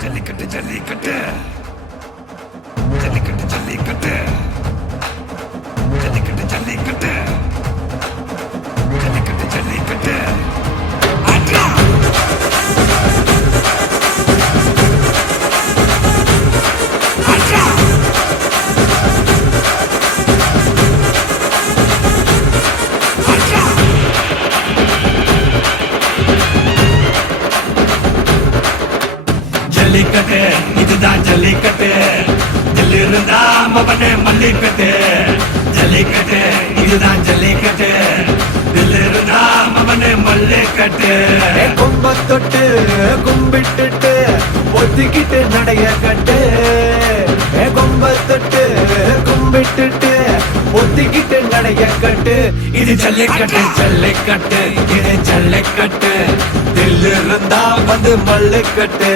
ஜல்லிக்கட்டு ஜல்லிக்கட்டு ஜல்லிக்கட்டு ஜல்லிக்கட்டு ஜல்லிக்கட்டு ஜல்லிக்கட்டு ஜல்லிக்கட்டு ஜல்லிக்கட்டு ஆட்ரா ஆட்ரா ஆட்ரா ஜல்லிக்கட்டு இதுதான் ஜல்லிக்கட்டு தில் இருந்தா மவனே மல்லிக்கட்டு ஜல்லிக்கட்டு இதுதான் ஜல்லிக்கட்டு தில் இருந்தா மவனே மல்லிக்கட்டு கும்ப தொட்டு கும்பிட்டுட்டு ஒத்திக்கிட்டு நடைய கட்டு கும்ப தொட்டு கும்பிட்டுட்டு ஒத்திக்கிட்டு நடைய கட்டு இது ஜல்லிக்கட்டு ஜல்லிக்கட்டு இது ஜல்லிக்கட்டு தில் இருந்தா வந்து மல்லுக்கட்டு